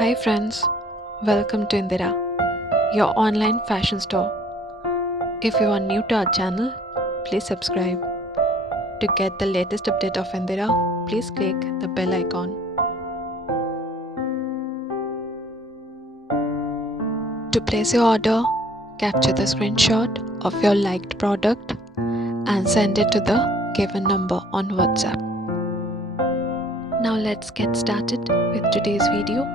Hi friends, welcome to Indira, your online fashion store. If you are new to our channel, please subscribe. To get the latest update of Indira, please click the bell icon. To place your order, capture the screenshot of your liked product and send it to the given number on WhatsApp. Now let's get started with today's video.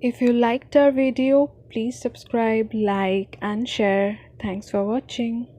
If you liked our video, please subscribe, like and share. Thanks for watching.